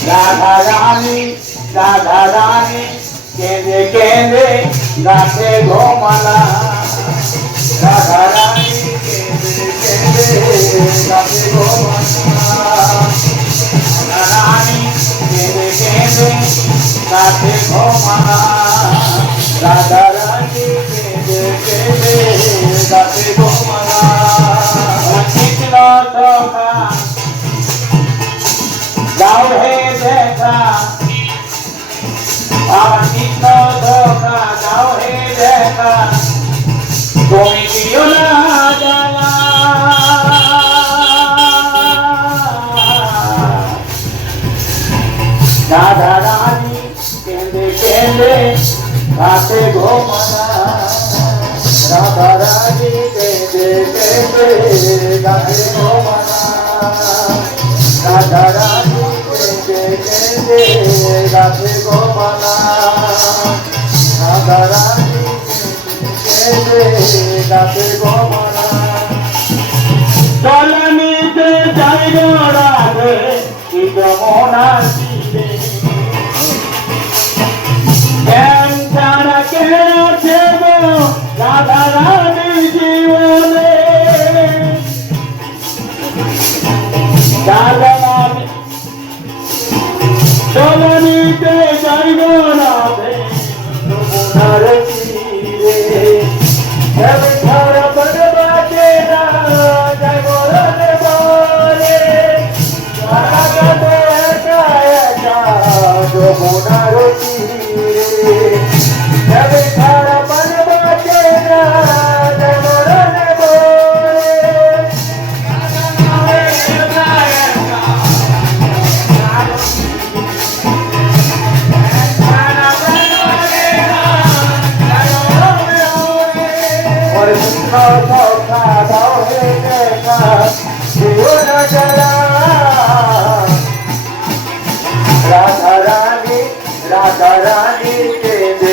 রাধা রানী রাধা রানী কেঁদে কেঁদে গাছে ঘুমালা রাধা রানী কেঁদে কেঁদে গাছে ঘুমালা রানী কেঁদে কেঁদে গাছে ঘুমালা রাধা রানী কেঁদে কেঁদে গাছে ঘুমালা কৃষ্ণ সখা যাও হে দেখা আমার কৃষ্ণ ধোকা যাও হে দেখা তুমি দিও না জ্বালা রাধা রানী কেঁদে কেঁদে কাছে ঘুমানা রাধা রানী কেঁদে কেঁদে কাছে ঘুমানা রাধা গাছে গোমালা রাধা রানী গাছে গোমালা চলনিতে যাই রাধে কি যমুনা I'm not Hare পরিষ্ণ কথা দাও হে দেখা দিও না রাধা রানী রাধা রানী কে